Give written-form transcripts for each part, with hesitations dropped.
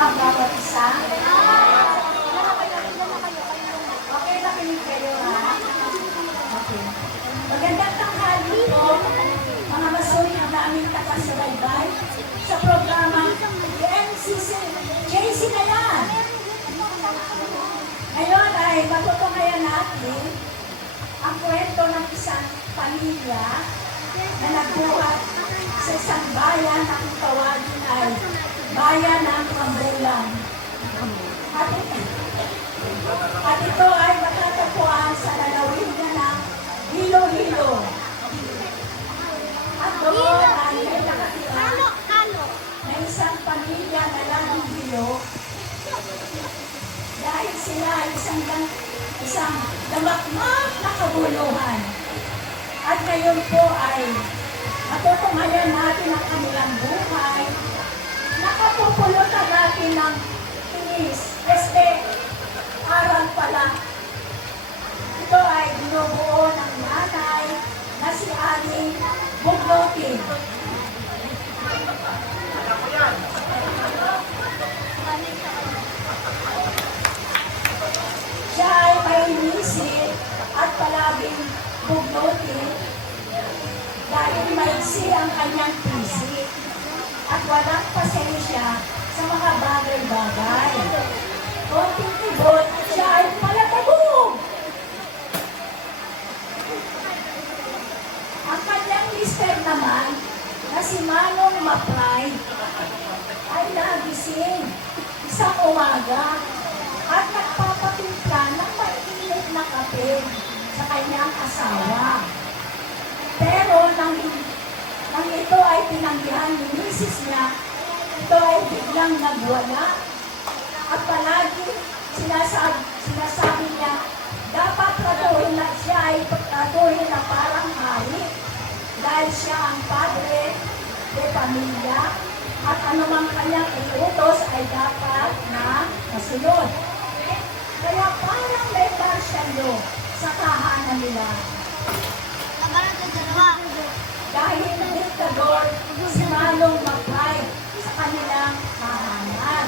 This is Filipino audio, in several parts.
tama bawat isa? Okay, nakinig kayo ha? Okay. Magandang tanghali po, mga masulit naming takasubaybay sa programa NCC JC na yan. Ngayon ay matutungayan natin ang kwento ng isang pamilya na nagbuhat sa isang bayan na kung tawagin ay bayan ng Kambulan. At ito ay matatagpuan sa lalawigan ng Iloilo. At doon ay may nakatira na isang pamilya na laging bilo dahil sila ay isang damakmak na kabuluhan. At ngayon po ay matutungayan natin ang kanilang buhay. Nakapupulutan natin ng tinis. Aral pala. Ito ay binubuo ng nanay na si Aling Buglotin. Siya ay mainisin at palabing buglotin dahil maiksi ang kanyang pisik at walang pasensya sa mga bagay-bagay. Konting tibot, siya ay palatagog. Ang kanyang mister naman na si Manong Mapray ay nagising isang umaga at nagpapatimpla ng mainit na kape sa kanyang asawa. Pero nang ito ay tinanggihan ni misis niya, ito ay biglang nagwala. At palagi sinasabi niya, dapat tratuhin na siya ay tratuhin na parang hari dahil siya ang padre de pamilya at anumang kanyang iutos ay dapat na masunod. Kaya parang may marsyalo sa tahanan nila. Dahil diktador si Manong Mapray sa kanilang tahanan.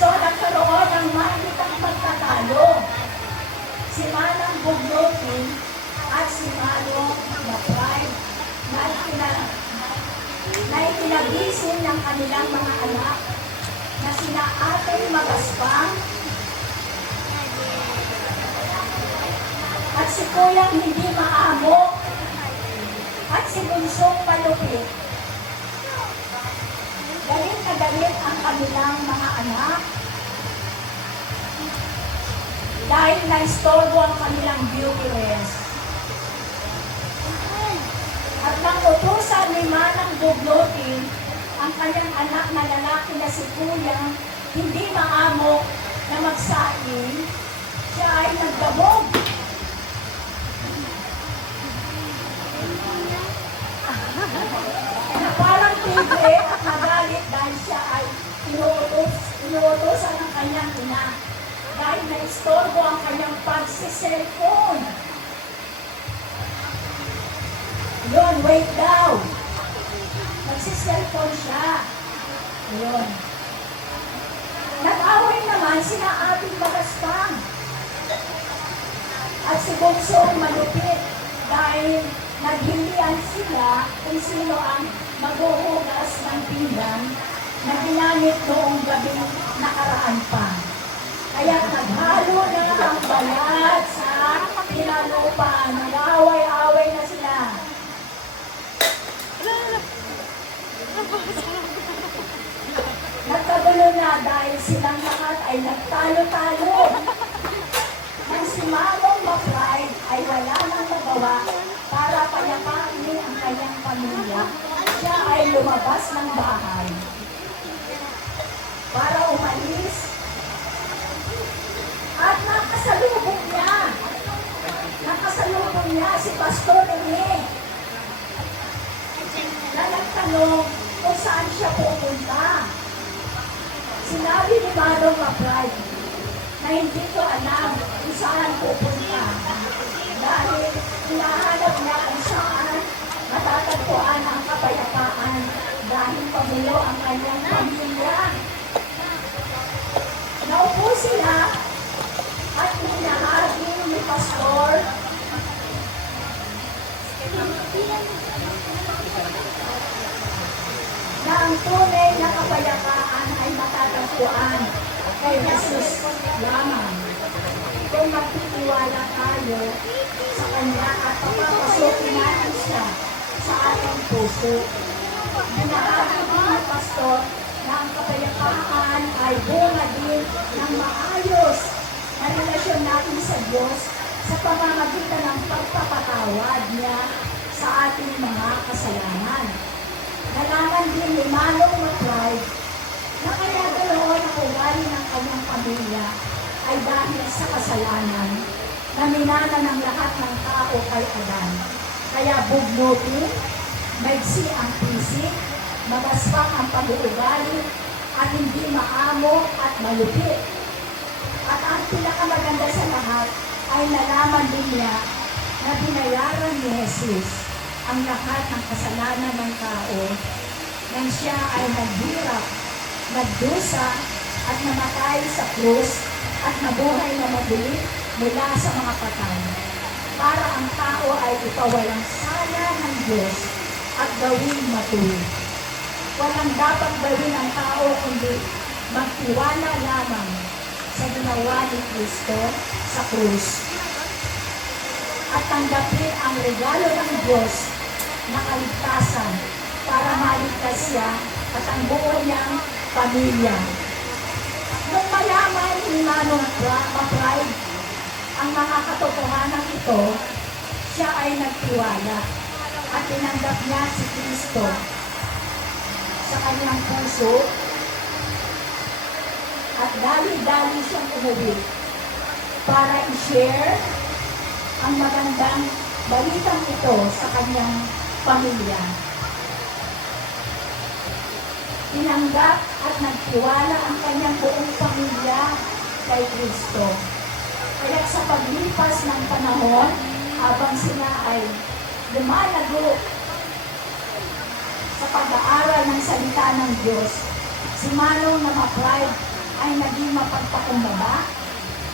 So nagkaroon ng mahigitang pagtatalo. Si Manang Buglotin at si Manong Mapray na ikinagising ng kanilang mga anak na sina Atay Magaspang at si Kuyang hindi maamo at si Bunsong Malupit. Galit na galit ang kanilang mga anak dahil na-istorbo ang kanilang beauty rest. At nang utusan ni Manang Buglotin ang kanyang anak na lalaki na si Kuyang hindi maamo na magsaing, siya ay nagdabog. Na parang tigre at nagalit dahil siya ay inuutosan ng kanyang ina dahil na-istorbo ang kanyang pagsiselfone. Yun, wait daw. Nagsiselfone siya. Yun. Nag-away naman sina Ating Magaspang at si Bunsong Malupit dahil naghilian sila kung sino ang maghuhugas ng pinggan na ginamit noong gabing nakaraan pa. Kaya naghalo na ang balat sa pinalupan. Nag-away-away na sila. Nagkagulo na dahil silang lahat ay nagtalo-talo. Nang si Manong Mapray ay wala nang magawa para payapain ang kanyang pamilya, siya ay lumabas ng bahay para umalis at nakasalubong niya si Pastor Rene na nagtanong kung saan siya pupunta. Sinabi ni Manong Mapray na hindi ko alam kung saan pupunta dahil hinahanap niya kung saan matatagpuan ang kapayapaan dahil pamulo ang kanyang pamilya. Naupo sila at minahagi ni Pastor na ang tunay na kapayapaan ay matatagpuan kay Jesus lamang. Kung magtitiwala tayo sa Kanya at papapasukin natin siya sa ating puso. Binahagi din ng Pastor na ang kapayapaan ay bunga din ng maayos na relasyon natin sa Diyos sa pamamagitan ng pagpapatawad niya sa ating mga kasalanan. Nalaman din ni Manong Maplay na kaya ganoon ang ugali ng kanyang pamilya ay dahil sa kasalanan na minana ng lahat ng tao kay Adan. Kaya bugnutin, maigsi ang pisik, magaswang ang pag-uugali, at hindi maamo at malupit. At ang pinakamaganda sa lahat ay nalaman din niya na binayaran ni Jesus ang lahat ng kasalanan ng tao nang siya ay naghirap, nagdusa at namatay sa krus at nabuhay na muli mula sa mga patay para ang tao ay ipawalang sala ng Diyos at gawing matuwid. Walang dapat gawin ang tao kundi magtiwala lamang sa ginawa ni Kristo sa krus at tanggapin ang regalo ng Diyos na kaligtasan para maligtas siya at ang buo niyang pamilya. Nung malaman ni Manong Maplay ang mga katotohanan ito, siya ay nagtiwala at tinanggap niya si Kristo sa kanyang puso at dali-dali siyang umuwi para i-share ang magandang balitang ito sa kanyang pamilya. Tinanggap at nagtiwala ang kanyang buong pamilya kay Kristo. Kaya sa paglipas ng panahon, habang sila ay lumalago sa pag-aaral ng salita ng Diyos, si Manong na Maplay ay naging mapagpakumbaba.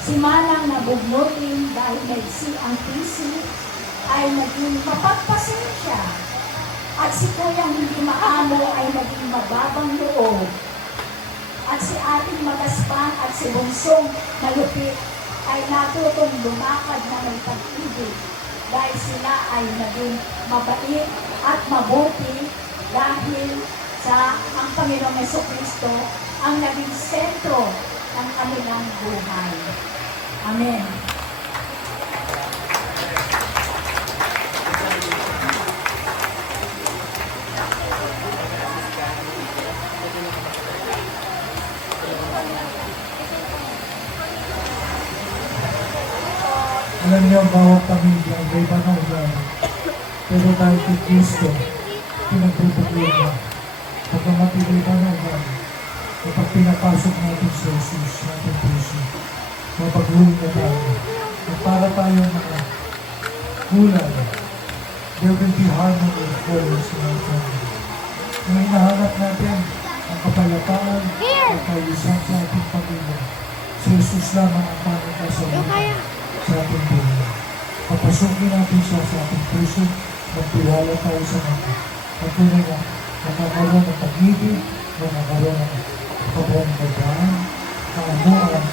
Si Manang na bugnutin dahil naigsi ang pisi ay naging mapagpasensya. At si Kuyang hindi maamo ay naging mababang loob. At si ating magaspang at si Bunsong malupit ay natutong lumakad na may pag-ibig dahil sila ay naging mabait at mabuti dahil sa ang Panginoong Jesucristo ang naging sentro ng kanilang buhay. Amen. Alam niyo, bawat pamilya may iba na ugali. Pero dahil kay Kristo, pinagpupuklo niya. Pagkamat iba na ugali, kapag pinapasok natin sa Jesus, natin puso, mapagluhin na tayo. At para tayong mga kulay, there will be harmony and wholeness in our family. Kung hinahanap natin ang kapayapaan at kaayusan sa ating pamilya, si Jesus lamang ang tanging kasaluhan sa ating buhay. Papasukin natin siya sa ating puso, magtiwala tayo sa Kanya. At tunay na nakakaroon ng pag-ibig, nakakaroon ng pagkabang-bagaan, kaamuan,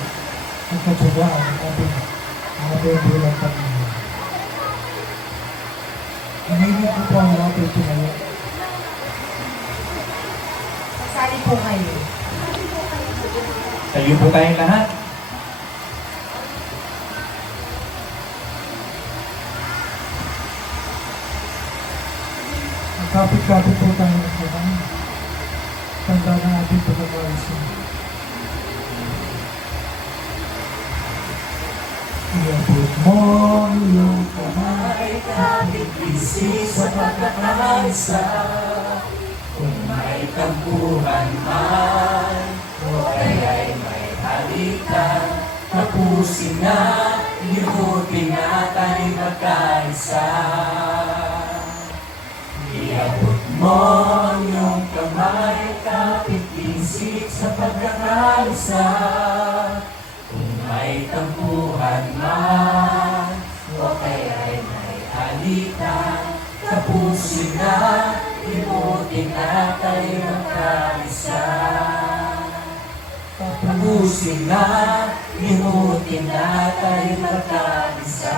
at katsagaan ng ating bulang pamilya. Hinihilig ko po ang lahat ay tumayo. Sasali po kayo. Tayo po tayong lahat. Kapit-kapit po tayo ng mga tanda na ating pagkakalisin. Iabot mo iyong kamay, Kapit isip sa pagkakaisa, kung may tampuhan man, o kaya'y may halikan, tapusin na, limutin na tayo magkaisa. Iabot mo iyong kamay, isa. Kung may tampuhan man, o kaya'y may alitan, tapusin na, limutin na tayo magkaisa. Tapusin na, limutin na tayo magkaisa.